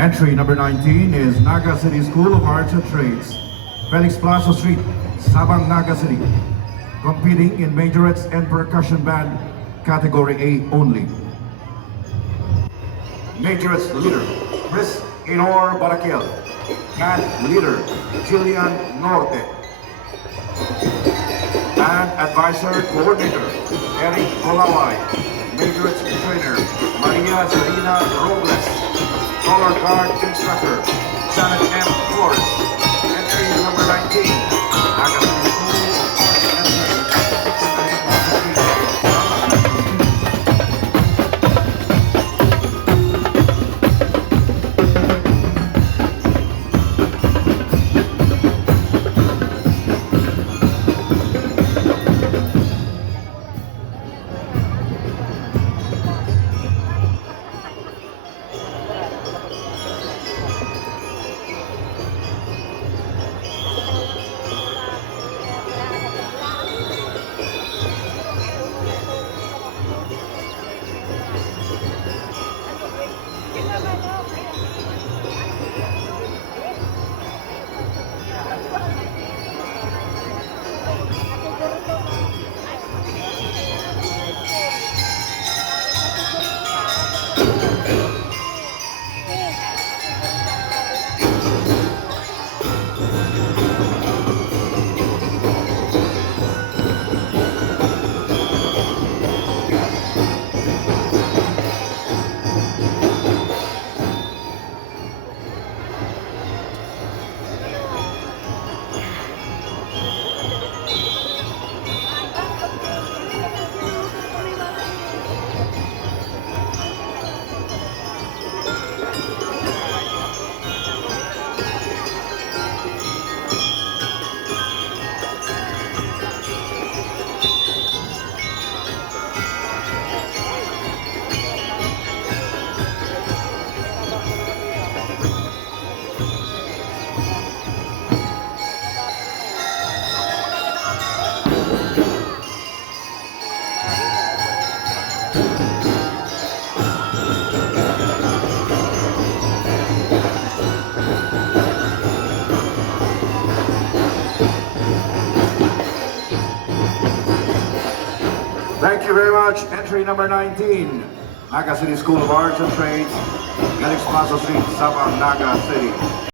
Entry number 19 is Naga City School of Arts and Trades, Felix Plaza Street, Sabang, Naga City. Competing in Majorettes and Percussion Band, Category A only. Majorettes leader, Chris Inor Barakel. Band leader, Jillian Norte. Band advisor coordinator, Eric Colaway. Majorettes trainer, Maria Zarina Robles. Color guard instructor, Janet M. Flores. Entry number 19, Naga City School of Arts and Thank you very much. Entry number 19, Naga City School of Arts and Trades, Felix Plaza Street, Sabang, Naga City.